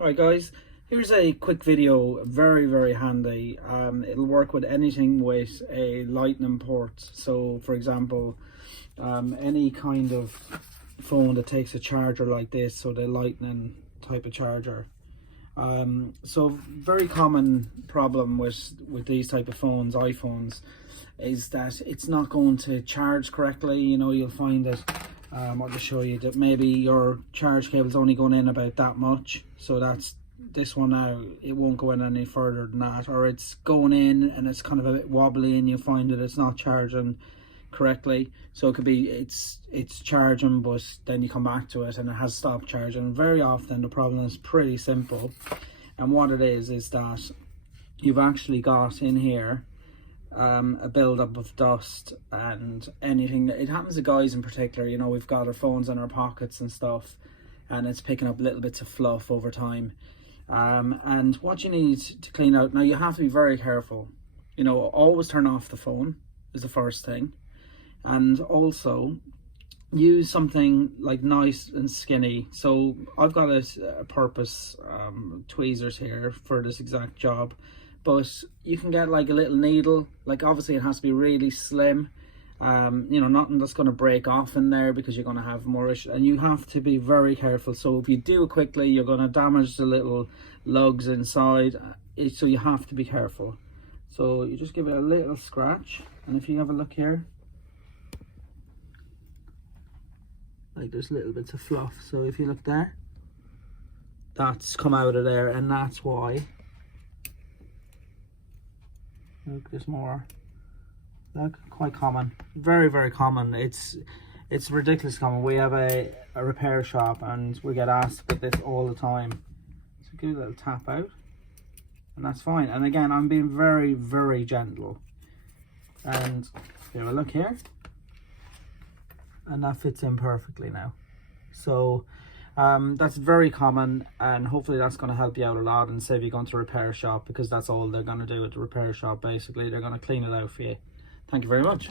Alright guys, here's a quick video, very handy. It'll work with anything with a lightning port. So for example, any kind of phone that takes a charger like this, so the lightning type of charger. So very common problem with these type of phones, iPhones, is that it's not going to charge correctly. You know, you'll find that I'll just show you that maybe your charge cable's only going in about that much, so that's this one now, it won't go in any further than that, or it's going in and it's kind of a bit wobbly and you find that it's not charging correctly. So it could be it's charging, but then you come back to it and it has stopped charging. Very often the problem is pretty simple, and what it is that you've actually got in here a build-up of dust and anything that it happens to guys in particular. You know, we've got our phones in our pockets and stuff, and it's picking up little bits of fluff over time. And what you need to clean out, now you have to be very careful. You know, always turn off the phone is the first thing, and also use something like nice and skinny. So I've got a purpose tweezers here for this exact job, but you can get like a little needle. Like obviously it has to be really slim, you know, nothing that's going to break off in there, because you're going to have more issues, and you have to be very careful. So if you do it quickly, you're going to damage the little lugs inside, so you have to be careful. So you just give it a little scratch, and if you have a look here, like there's little bits of fluff. So if you look there, that's come out of there, and that's why. Look, there's more. Look, quite common, very common. It's ridiculous common. We have a repair shop and we get asked about this all the time. So give it a little tap out and that's fine. And again, I'm being very gentle. And here, we look here, and that fits in perfectly now. So that's very common, and hopefully that's going to help you out a lot and save you going to a repair shop, because that's all they're going to do at the repair shop. Basically, they're going to clean it out for you. Thank you very much.